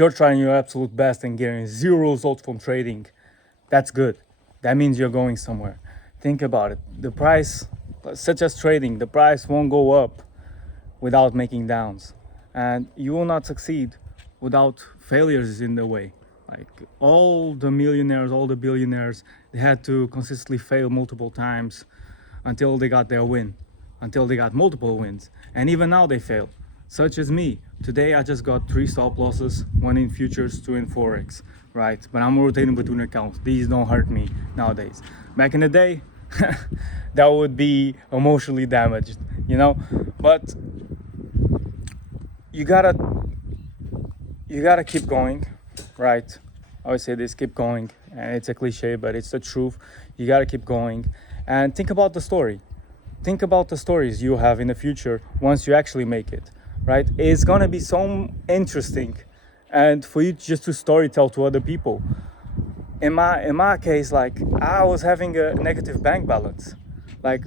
you're trying your absolute best and getting zero results from trading, that's good. That means you're going somewhere. Think about it. The price, such as trading, the price won't go up without making downs. And you will not succeed without failures in the way. Like all the millionaires, all the billionaires, they had to consistently fail multiple times until they got their win, until they got multiple wins. And even now they fail, such as me. Today I just got 3 stop losses, 1 in futures, 2 in Forex, right? But I'm rotating between accounts. These don't hurt me nowadays. Back in the day, that would be emotionally damaged, you know? But you gotta keep going, right? I always say this, keep going. And it's a cliche, but it's the truth. You gotta keep going. And think about the story. Think about the stories you have in the future once you actually make it, right? It's gonna be so interesting, and for you just to storytell to other people. In my case, like I was having a negative bank balance. Like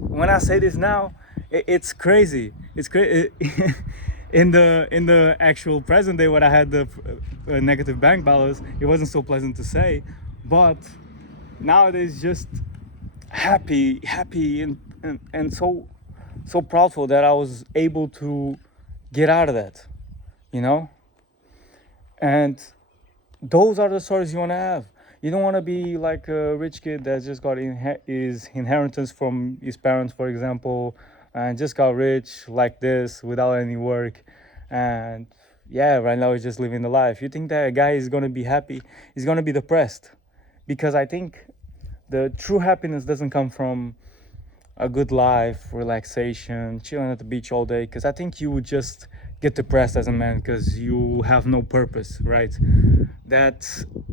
when I say this now, it's crazy. It's crazy. In the actual present day, when I had the negative bank balance, it wasn't so pleasant to say, but nowadays just happy and so proudful that I was able to get out of that, you know. And those are the stories you want to have. You don't want to be like a rich kid that just got his inheritance from his parents, for example, and just got rich like this without any work. And yeah, right now he's just living the life. You think that a guy is going to be happy? He's going to be depressed. Because I think the true happiness doesn't come from a good life, relaxation, chilling at the beach all day. Because I think you would just get depressed as a man because you have no purpose, right? That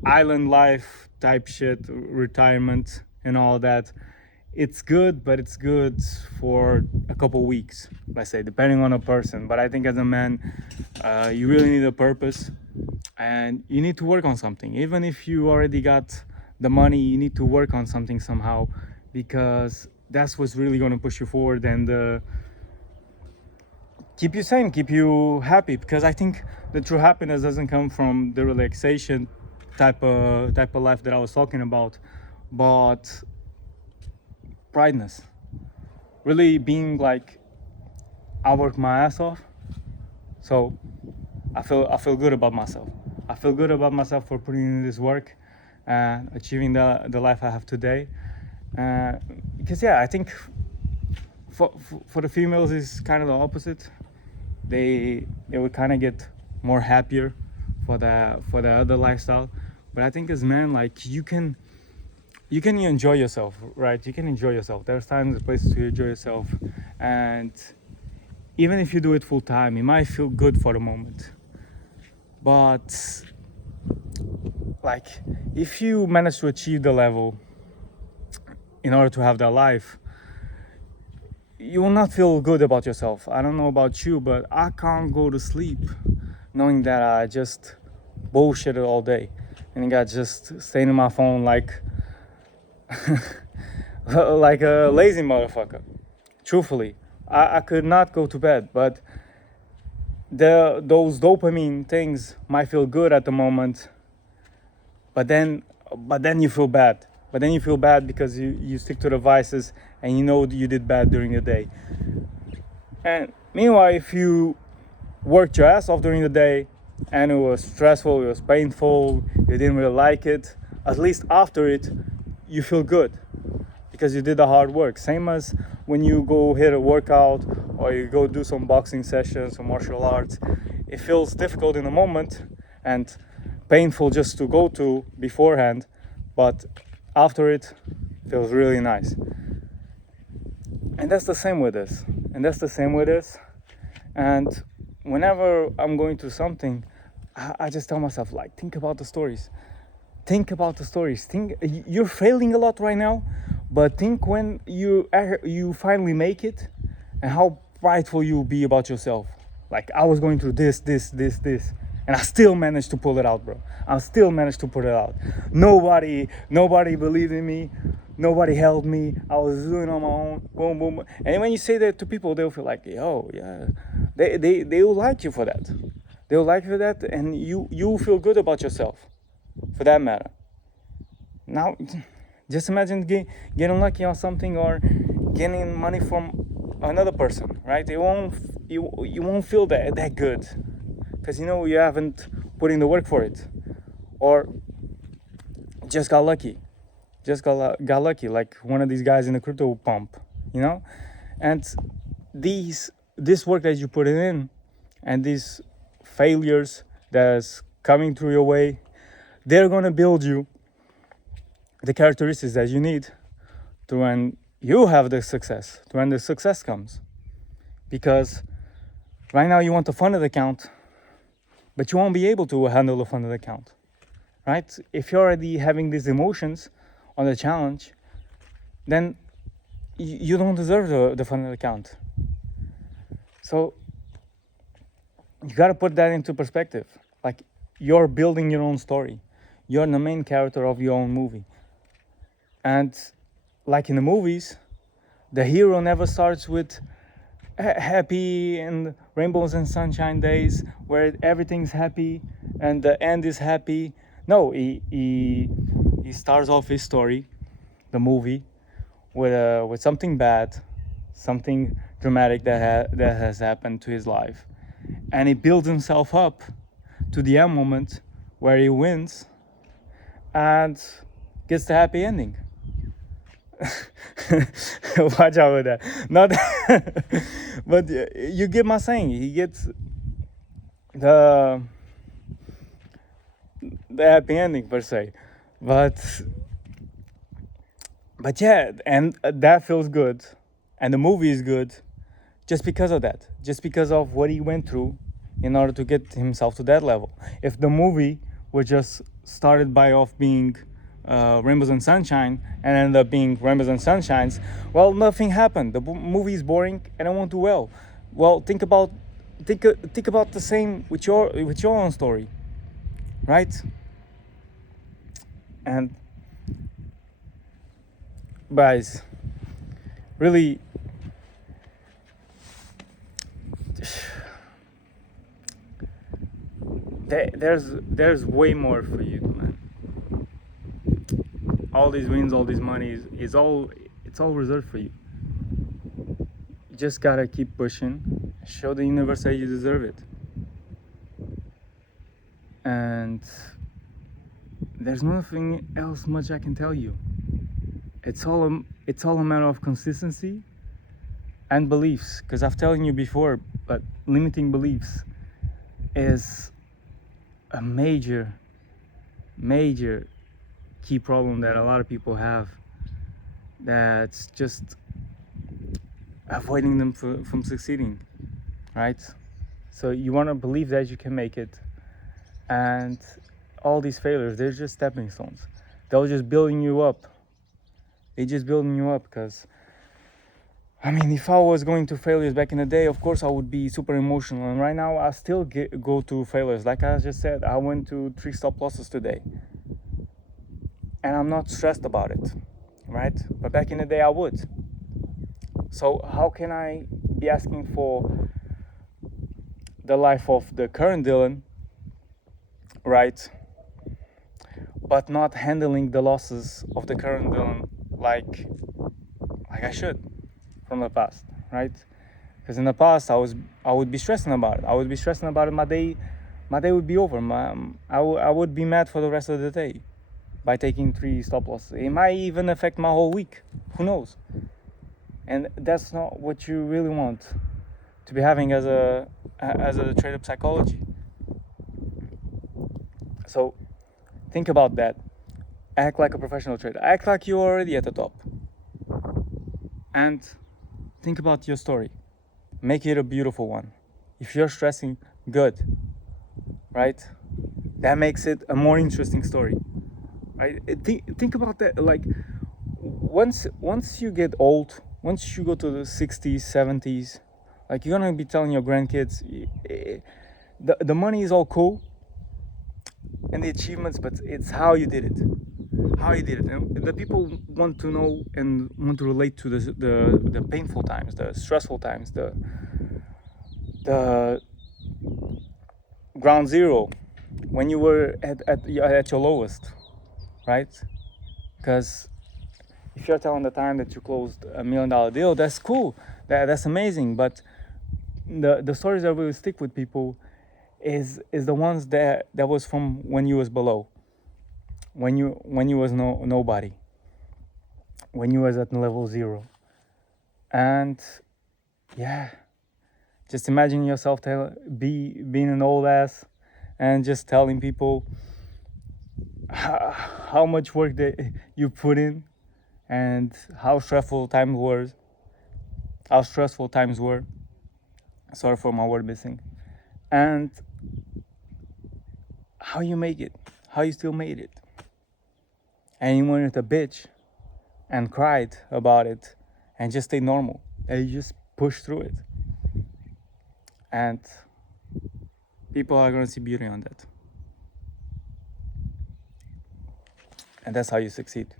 island life type shit, retirement and all that, it's good, but it's good for a couple weeks, let's say, depending on a person. But I think as a man, you really need a purpose, and you need to work on something. Even if you already got the money, you need to work on something somehow, because that's what's really going to push you forward and keep you sane, keep you happy. Because I think the true happiness doesn't come from the relaxation type of life that I was talking about, but prideness, really being like, I work my ass off, so I feel good about myself. I feel good about myself for putting in this work and achieving the life I have today. Because yeah, I think for the females is kind of the opposite. They would kind of get more happier for the other lifestyle. But I think as men, like you can enjoy yourself, right? You can enjoy yourself. There's times and places to enjoy yourself, and even if you do it full time, it might feel good for the moment. But like if you manage to achieve the level in order to have that life, you will not feel good about yourself. I don't know about you, but I can't go to sleep knowing that I just bullshitted all day and I got just staying on my phone like like a lazy motherfucker. Truthfully, I could not go to bed, but those dopamine things might feel good at the moment, but then you feel bad. But then you feel bad because you stick to the vices and you know you did bad during the day. And meanwhile, if you worked your ass off during the day and it was stressful, it was painful, you didn't really like it, at least after it, you feel good because you did the hard work. Same as when you go hit a workout or you go do some boxing sessions or martial arts. It feels difficult in the moment and painful just to go to beforehand, but after it feels really nice. And that's the same with this. And whenever I'm going through something, I just tell myself, like, think about the stories. Think, you're failing a lot right now, but think when you finally make it and how prideful you'll be about yourself. Like, I was going through this, and I still managed to pull it out, bro. Nobody believed in me. Nobody helped me. I was doing it on my own. Boom, boom. And when you say that to people, they'll feel like, yo, yeah. They will like you for that. They'll like you for that, and you feel good about yourself, for that matter. Now, just imagine getting lucky on something or getting money from another person, right? You won't feel that good, because you haven't put in the work for it, or just got lucky, got lucky, like one of these guys in the crypto pump, and this work that you put in, and these failures that's coming through your way, they're gonna build you the characteristics that you need to when you have the success, to when the success comes. Because right now you want a funded account, but you won't be able to handle a funded account, right? If you're already having these emotions on the challenge, then you don't deserve the funded account. So you got to put that into perspective. Like, you're building your own story. You're the main character of your own movie. And like in the movies, the hero never starts with happy and rainbows and sunshine days where everything's happy and the end is happy. No, he starts off his story, the movie, with something bad, something dramatic that has happened to his life, and he builds himself up to the end moment where he wins and gets the happy ending. Watch out with that. Not, but you get my saying. He gets the happy ending per se, but yeah, and that feels good, and the movie is good, just because of that, just because of what he went through in order to get himself to that level. If the movie were just started by off being rainbows and sunshine and ended up being rainbows and sunshines, well, nothing happened. The movie is boring and it won't do well. Well, think about the same with your own story, right? And guys, really, there's way more for you, man. All these wins, all these money it's all reserved for you. You just gotta keep pushing, show the universe that you deserve it. And there's nothing else much I can tell you. It's all a matter of consistency and beliefs, because I've told you before, but limiting beliefs is a major key problem that a lot of people have, that's just avoiding them from succeeding, right? So you want to believe that you can make it, and all these failures, they're just stepping stones. They're just building you up. Because if I was going through failures back in the day, of course I would be super emotional, and right now I still go through failures. Like I just said, I went to 3 stop losses today, and I'm not stressed about it, right? But back in the day I would. So how can I be asking for the life of the current Dylan, right, but not handling the losses of the current Dylan like I should from the past, right? Because in the past I would be stressing about it. My day would be over. I would be mad for the rest of the day by taking 3 stop losses. It might even affect my whole week. Who knows? And that's not what you really want to be having as a trader psychology. So think about that. Act like a professional trader. Act like you're already at the top. And think about your story. Make it a beautiful one. If you're stressing, good, right? That makes it a more interesting story, right? Think about that. Like, once you get old, once you go to the 60s, 70s, like, you're gonna be telling your grandkids, the money is all cool and the achievements, but it's how you did it. And the people want to know and want to relate to the painful times, the stressful times, the ground zero, when you were at your lowest, right? Because if you're telling the time that you closed $1 million deal, that's cool, that's amazing. But the stories that will stick with people is the ones that was from when you was below, when you was nobody, when you was at level zero. And yeah, just imagine yourself being an old ass and just telling people how much work that you put in and how stressful times were. Sorry for my word missing. And how you make it, how you still made it. And you weren't a bitch and cried about it and just stay normal. And you just push through it. And people are gonna see beauty on that. And that's how you succeed.